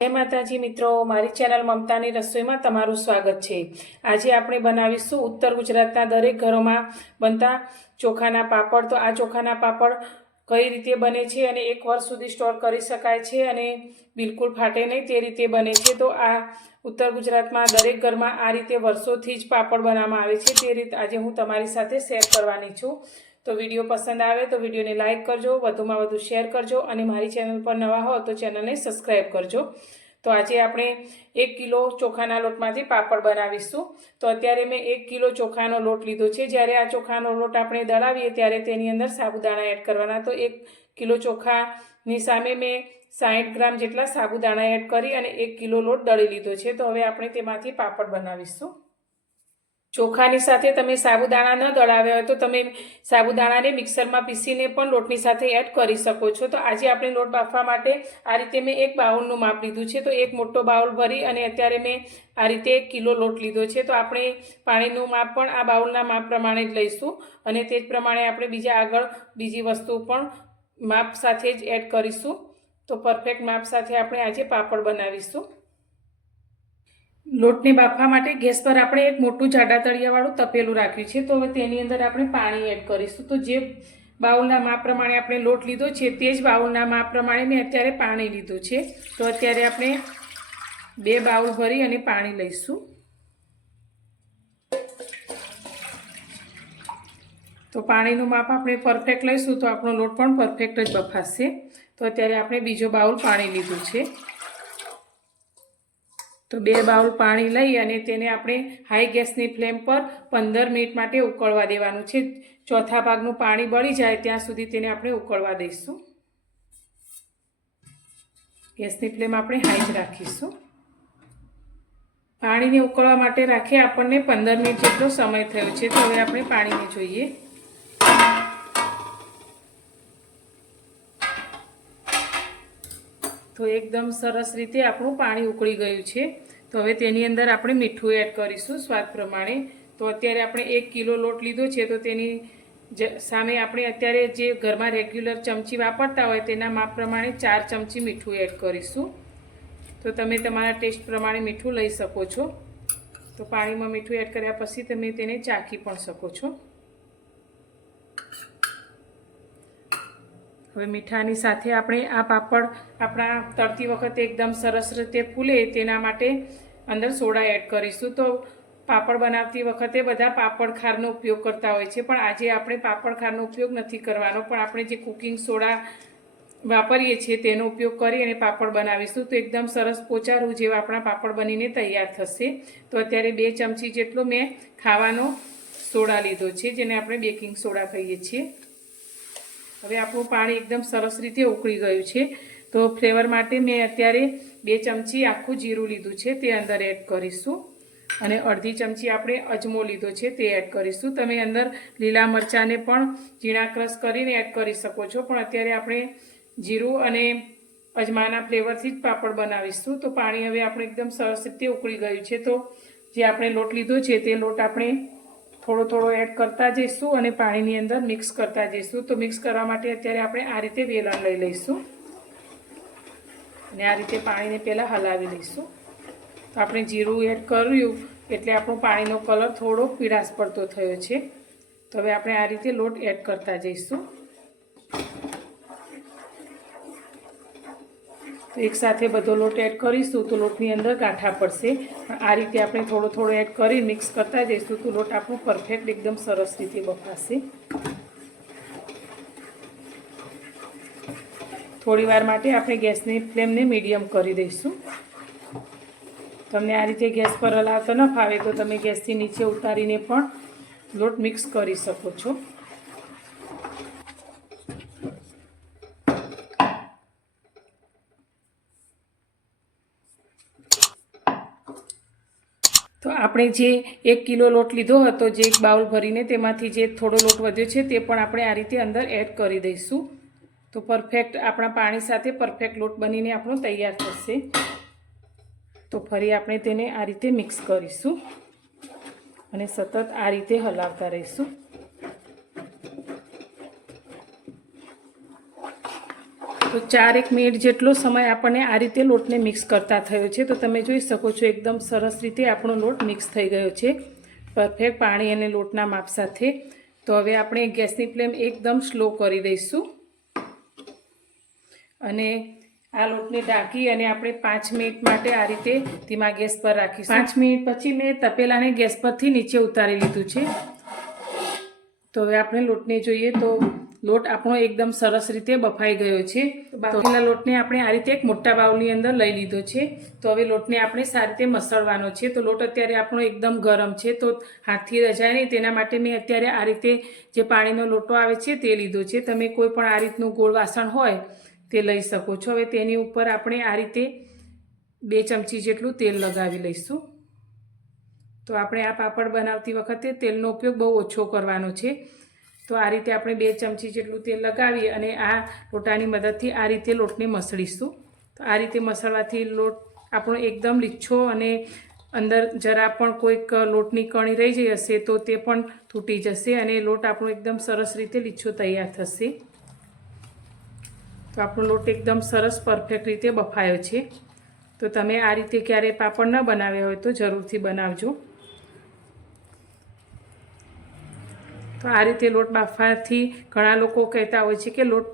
જય માતાજી મિત્રો, મારી ચેનલ મમતાની રસોઈમાં તમારું સ્વાગત છે. આજે આપણે બનાવીશું ઉત્તર ગુજરાતના દરેક ઘરોમાં બનતા ચોખાના પાપડ. તો આ ચોખાના પાપડ કઈ રીતે બને છે અને એક વર્ષ સુધી સ્ટોર કરી શકાય છે અને બિલકુલ ફાટે નહીં તે રીતે બને છે. તો આ ઉત્તર ગુજરાતમાં દરેક ઘરમાં આ રીતે વર્ષોથી જ પાપડ બનાવવામાં આવે છે. તે રીતે આજે હું તમારી સાથે શેર કરવાની છું. તો વીડિયો પસંદ આવે તો વિડીયોને લાઇક કરજો, વધુમાં વધુ શેર કરજો અને મારી ચેનલ પર નવા હો તો ચેનલને સબસ્ક્રાઈબ કરજો. તો આજે આપણે એક કિલો ચોખાના લોટમાંથી પાપડ બનાવીશું. તો અત્યારે મેં એક કિલો ચોખાનો લોટ લીધો છે. જ્યારે આ ચોખાનો લોટ આપણે દળાવીએ ત્યારે તેની અંદર સાબુદાણા એડ કરવાના. તો એક કિલો ચોખાની સામે મેં સાહીઠ ગ્રામ જેટલા સાબુદાણા એડ કરી અને એક કિલો લોટ દળી લીધો છે. તો હવે આપણે તેમાંથી પાપડ બનાવીશું. ચોખાની સાથે તમે સાબુદાણા ન દળાવ્યા હોય તો તમે સાબુદાણાને મિક્સરમાં પીસીને પણ લોટની સાથે એડ કરી શકો છો. તો આજે આપણે લોટ બાફવા માટે આ રીતે મેં એક બાઉલનું માપ લીધું છે. તો એક મોટો બાઉલ ભરી અને અત્યારે મેં આ રીતે એક કિલો લોટ લીધો છે. તો આપણે પાણીનું માપ પણ આ બાઉલના માપ પ્રમાણે જ લઈશું અને તે જ પ્રમાણે આપણે બીજા આગળ બીજી વસ્તુ પણ માપ સાથે જ એડ કરીશું. તો પરફેક્ટ માપ સાથે આપણે આજે પાપડ બનાવીશું. લોટને બાફવા માટે ગેસ પર આપણે એક મોટું જાડા તળિયાવાળું તપેલું રાખ્યું છે. તો હવે તેની અંદર આપણે પાણી એડ કરીશું. તો જે બાઉલના માપ પ્રમાણે આપણે લોટ લીધો છે તે જ બાઉલના માપ પ્રમાણે મેં અત્યારે પાણી લીધું છે. તો અત્યારે આપણે બે બાઉલ ભરી અને પાણી લઈશું. તો પાણીનું માપ આપણે પરફેક્ટ લઈશું તો આપણો લોટ પણ પરફેક્ટ જ બફાશે. તો અત્યારે આપણે બીજો બાઉલ પાણી લીધું છે. તો બે બાઉલ પાણી લઈ અને તેને આપણે હાઈ ગેસની ફ્લેમ પર પંદર મિનિટ માટે ઉકળવા દેવાનું છે. ચોથા ભાગનું પાણી બળી જાય ત્યાં સુધી તેને આપણે ઉકળવા દઈશું. ગેસની ફ્લેમ આપણે હાઈ જ રાખીશું. પાણીને ઉકળવા માટે રાખીએ આપણને પંદર મિનિટ જેટલો સમય થયો છે. તો હવે આપણે પાણીને જોઈએ. તો એકદમ સરસ રીતે આપણું પાણી ઉકળી ગયું છે. તો હવે તેની અંદર આપણે મીઠું એડ કરીશું સ્વાદ પ્રમાણે. તો અત્યારે આપણે એક કિલો લોટ લીધો છે, તો તેની સામે આપણે અત્યારે જે ઘરમાં રેગ્યુલર ચમચી વાપરતા હોય તેના માપ પ્રમાણે ચાર ચમચી મીઠું એડ કરીશું. તો તમે તમારા ટેસ્ટ પ્રમાણે મીઠું લઈ શકો છો. તો પાણીમાં મીઠું એડ કર્યા પછી તમે તેને ચાખી પણ શકો છો. હવે મીઠાની સાથે આપણે આ પાપડ આપણા તળતી વખતે એકદમ સરસ રીતે ફૂલે તેના માટે અંદર સોડા એડ કરીશું. તો પાપડ બનાવતી વખતે બધા પાપડ ખારનો ઉપયોગ કરતા હોય છે, પણ આજે આપણે પાપડ ખારનો ઉપયોગ નથી કરવાનો. પણ આપણે જે કુકિંગ સોડા વાપરીએ છીએ તેનો ઉપયોગ કરી અને પાપડ બનાવીશું. તો એકદમ સરસ પોચારું જેવા આપણા પાપડ બનીને તૈયાર થશે. તો અત્યારે બે ચમચી જેટલો મેં ખાવાનો સોડા લીધો છે, જેને આપણે બેકિંગ સોડા કહીએ છીએ. હવે આપણું પાણી એકદમ સરસ રીતે ઉકળી ગયું છે. તો ફ્લેવર માટે મેં અત્યારે બે ચમચી આખું જીરું લીધું છે, તે અંદર એડ કરીશું. અને અડધી ચમચી આપણે અજમો લીધો છે, તે એડ કરીશું. તમે અંદર લીલા મરચાંને પણ ઝીણા ક્રશ કરીને એડ કરી શકો છો. પણ અત્યારે આપણે જીરું અને અજમાના ફ્લેવરથી જ પાપડ બનાવીશું. તો પાણી હવે આપણે એકદમ સરસ રીતે ઉકળી ગયું છે. તો જે આપણે લોટ લીધો છે, તે લોટ આપણે થોડો થોડો એડ કરતા જઈશું અને પાણીની અંદર મિક્સ કરતા જઈશું. તો મિક્સ કરવા માટે અત્યારે આપણે આ રીતે વેલણ લઈ લઈશું. અને આ રીતે પાણીને પહેલાં હલાવી લઈશું. તો આપણે જીરું એડ કર્યું એટલે આપણો પાણીનો કલર થોડો પીળાશ પડતો થયો છે. તો હવે આપણે આ રીતે લોટ એડ કરતા જઈશું. એકસાથે બધો લોટ એડ કરીશું તો લોટની અંદર ગાંઠા પડશે. પણ આ રીતે આપણે થોડો થોડો એડ કરી મિક્સ કરતા જઈશું તો લોટ આપણો પરફેક્ટ એકદમ સરસ રીતે બફાશે. થોડી વાર માટે આપણે ગેસની ફ્લેમને મીડિયમ કરી દઈશું. તમને આ રીતે ગેસ પર હલાવતો ન ફાવે તો તમે ગેસથી નીચે ઉતારીને પણ લોટ મિક્સ કરી શકો છો. તો આપણે જે એક કિલો લોટ લીધો હતો, જે એક બાઉલ ભરીને તેમાંથી જે થોડો લોટ વધ્યો છે, તે પણ આપણે આ રીતે અંદર એડ કરી દઈશું. તો પરફેક્ટ આપણા પાણી સાથે પરફેક્ટ લોટ બનીને આપણો તૈયાર થશે. તો ફરી આપણે તેને આ રીતે મિક્સ કરીશું અને સતત આ રીતે હલાવતા રહીશું. તો ચારેક મિનિટ જેટલો સમય આપણને આ રીતે લોટને મિક્સ કરતા થયો છે, તો તમે જોઈ શકો છો એકદમ સરસ રીતે આપણો લોટ મિક્સ થઈ ગયો છે. પરફેક્ટ પાણી અને લોટના માપ સાથે. તો હવે આપણે ગેસની ફ્લેમ એકદમ સ્લો કરી દઈશું. અને આ લોટને ઢાંકી અને આપણે પાંચ મિનિટ માટે આ રીતે ધીમા ગેસ પર રાખીશું. પાંચ મિનિટ પછી મેં તપેલાને ગેસ પરથી નીચે ઉતારી લીધું છે. તો હવે આપણે લોટને જોઈએ તો લોટ આપણો એકદમ સરસ રીતે બફાઈ ગયો છે. બાકીના લોટને આપણે આ રીતે એક મોટા બાઉલની અંદર લઈ લીધો છે. તો હવે લોટને આપણે સારી રીતે મસળવાનો છે. તો લોટ અત્યારે આપણો એકદમ ગરમ છે. તો હાથથી રજાય નહીં. તેના માટે મેં અત્યારે આ રીતે જે પાણીનો લોટો આવે છે તે લીધો છે. તમે કોઈ પણ આ રીતનું ગોળ વાસણ હોય તે લઈ શકો છો. હવે તેની ઉપર આપણે આ રીતે બે ચમચી જેટલું તેલ લગાવી લઈશું. તો આપણે આ પાપડ બનાવતી વખતે તેલનો ઉપયોગ બહુ ઓછો કરવાનો છે. તો આ રીતે આપણે બે ચમચી જેટલું તેલ લગાવી અને આ લોટાની મદદથી આ રીતે લોટને મસળીશું. તો આ રીતે મસળવાથી લોટ આપણો એકદમ લીછો અને અંદર જરા પણ કોઈક લોટની કણી રહી જઈ હશે તો તે પણ તૂટી જશે અને લોટ આપણો એકદમ સરસ રીતે લીછો તૈયાર થશે. તો આપણો લોટ એકદમ સરસ પરફેક્ટ રીતે બફાયો છે. તો તમે આ રીતે ક્યારેય પાપડ ન બનાવ્યા હોય તો જરૂરથી બનાવજો. તો આ રીતે લોટ બાફવાથી ઘણા લોકો કહેતા હોય છે કે લોટ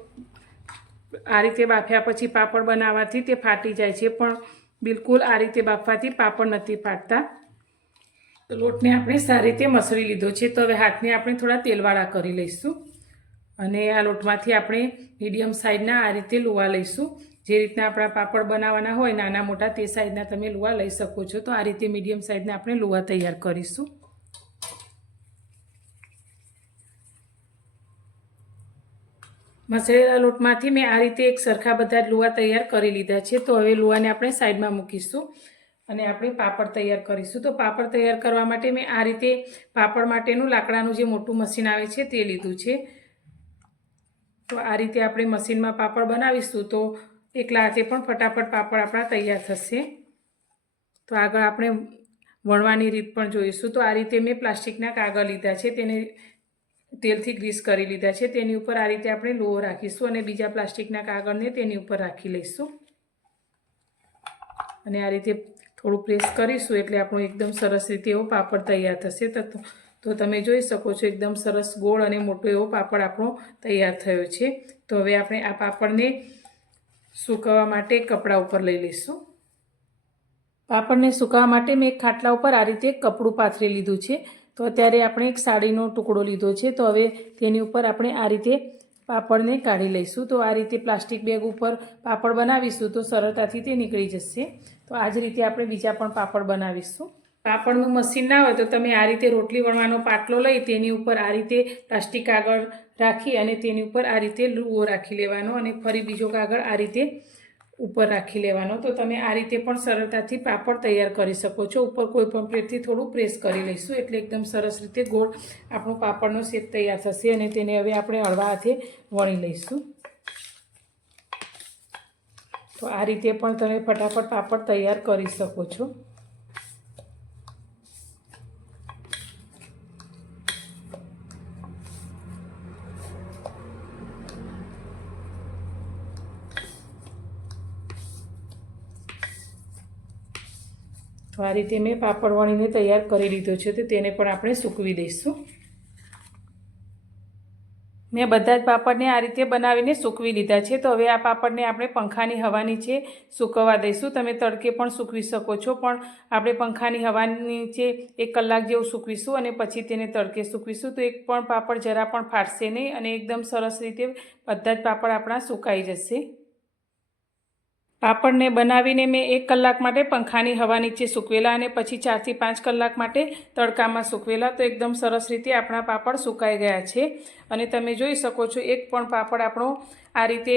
આ રીતે બાફ્યા પછી પાપડ બનાવવાથી તે ફાટી જાય છે, પણ બિલકુલ આ રીતે બાફવાથી પાપડ નથી ફાટતા. લોટને આપણે સારી રીતે મસળી લીધો છે. તો હવે હાથને આપણે થોડા તેલવાળા કરી લઈશું અને આ લોટમાંથી આપણે મીડિયમ સાઇઝના આ રીતે લુવા લઈશું. જે રીતના આપણા પાપડ બનાવવાના હોય, નાના મોટા તે સાઇઝના તમે લુવા લઈ શકો છો. તો આ રીતે મીડિયમ સાઇઝના આપણે લુવા તૈયાર કરીશું. મસળેલા લોટમાંથી મેં આ રીતે એક સરખા બધા જ લુવા તૈયાર કરી લીધા છે. તો હવે લુવાને આપણે સાઈડમાં મૂકીશું અને આપણે પાપડ તૈયાર કરીશું. તો પાપડ તૈયાર કરવા માટે મેં આ રીતે પાપડ માટેનું લાકડાનું જે મોટું મશીન આવે છે તે લીધું છે. તો આ રીતે આપણે મશીનમાં પાપડ બનાવીશું તો એકલા હાથે પણ ફટાફટ પાપડ આપણા તૈયાર થશે. તો આગળ આપણે વણવાની રીત પણ જોઈશું. તો આ રીતે મેં પ્લાસ્ટિકના કાગળ લીધા છે. તેને તેલથી ગ્રીસ કરી લીધા છે. તેની ઉપર આ રીતે આપણે લોહો રાખીશું અને બીજા પ્લાસ્ટિકના કાગળને તેની ઉપર રાખી લઈશું. અને આ રીતે થોડું પ્રેસ કરીશું એટલે આપણો એકદમ સરસ રીતે એવો પાપડ તૈયાર થશે. તો તો તમે જોઈ શકો છો એકદમ સરસ ગોળ અને મોટો એવો પાપડ આપણો તૈયાર થયો છે. તો હવે આપણે આ પાપડને સૂકવવા માટે કપડા ઉપર લઈ લઈશું. પાપડને સૂકવવા માટે મેં ખાટલા ઉપર આ રીતે કપડું પાથરી લીધું છે. તો અત્યારે આપણે એક સાડીનો ટુકડો લીધો છે. તો હવે તેની ઉપર આપણે આ રીતે પાપડને કાઢી લઈશું. તો આ રીતે પ્લાસ્ટિક બેગ ઉપર પાપડ બનાવીશું તો સરળતાથી તે નીકળી જશે. તો આ જ રીતે આપણે બીજા પણ પાપડ બનાવીશું. પાપડનું મશીન ના હોય તો તમે આ રીતે રોટલી વણવાનો પાટલો લઈ તેની ઉપર આ રીતે પ્લાસ્ટિક કાગળ રાખી અને તેની ઉપર આ રીતે લુઓ રાખી લેવાનો અને ફરી બીજો કાગળ આ રીતે ઉપર રાખી લેવાનો. તો તમે આ રીતે પણ સરળતાથી પાપડ તૈયાર કરી શકો છો. ઉપર કોઈ પણ પ્લેટથી થોડું પ્રેસ કરી લઈશું. એટલે એકદમ સરસ રીતે ગોળ આપણો પાપડનો શેપ તૈયાર થશે અને તેને હવે આપણે હળવા હાથે વણી લઈશું. તો આ રીતે પણ તમે ફટાફટ પાપડ તૈયાર કરી શકો છો. તો આ રીતે મેં પાપડ વણીને તૈયાર કરી લીધો છે, તો તેને પણ આપણે સૂકવી દઈશું. મેં બધા જ પાપડને આ રીતે બનાવીને સૂકવી લીધા છે, તો હવે આ પાપડને આપણે પંખાની હવાની છે સૂકવવા દઈશું. તમે તડકે પણ સૂકવી શકો છો, પણ આપણે પંખાની હવાની છે એક કલાક જેવું સૂકવીશું અને પછી તેને તડકે સૂકવીશું. તો એક પણ પાપડ જરા પણ ફાટશે નહીં અને એકદમ સરસ રીતે બધા જ પાપડ આપણા સુકાઈ જશે. પાપડને બનાવીને મેં એક કલાક માટે પંખાની હવા નીચે સૂકવેલા અને પછી ચારથી પાંચ કલાક માટે તડકામાં સૂકવેલા. તો એકદમ સરસ રીતે આપણા પાપડ સુકાઈ ગયા છે. અને તમે જોઈ શકો છો, એક પણ પાપડ આપણો આ રીતે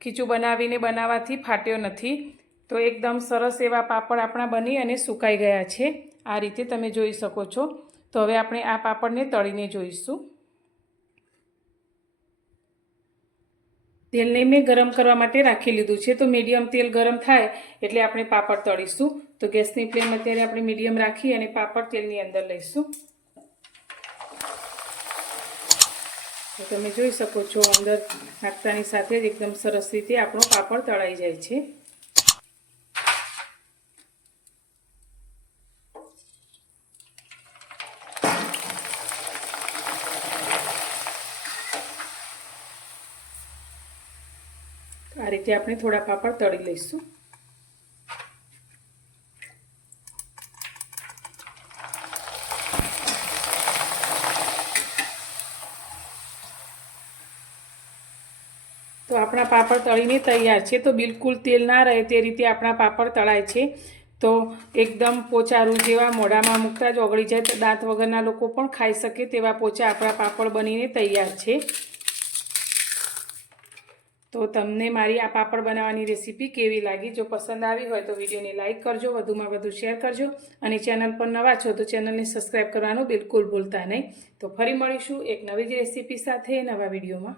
ખીચું બનાવીને બનાવવાથી ફાટ્યો નથી. તો એકદમ સરસ એવા પાપડ આપણા બની અને સુકાઈ ગયા છે. આ રીતે તમે જોઈ શકો છો. તો હવે આપણે આ પાપડને તળીને જોઈશું. તેલને મેં ગરમ કરવા માટે રાખી લીધું છે. તો મીડિયમ તેલ ગરમ થાય એટલે આપણે પાપડ તળીશું. તો ગેસની ફ્લેમ અત્યારે આપણે મીડિયમ રાખી અને પાપડ તેલની અંદર લઈશું. તો તમે જોઈ શકો છો અંદર નાખતાની સાથે જ એકદમ સરસ રીતે આપણો પાપડ તળાઈ જાય છે. તો રીતે આપણે થોડા પાપડ તળી લઈશું. તો આપણા પાપડ તળીને તૈયાર છે. તો બિલકુલ તેલ ના રહે તે રીતે આપણા પાપડ તળાય છે. તો એકદમ પોચારું જેવા મોઢામાં મૂકતા જ ઓગળી જાય. તો દાંત વગરના લોકો પણ ખાઈ શકે તેવા પોચા આપણા પાપડ બનીને તૈયાર છે. તો તમને મારી આ પાપડ બનાવવાની રેસીપી કેવી લાગી? જો પસંદ આવી હોય તો વિડીયોને લાઇક કરજો, વધુમાં વધુ શેર કરજો અને ચેનલ પર નવા છો તો ચેનલને સબસ્ક્રાઈબ કરવાનું બિલકુલ ભૂલતા નહીં. તો ફરી મળીશું એક નવી જ રેસીપી સાથે નવા વિડીયોમાં.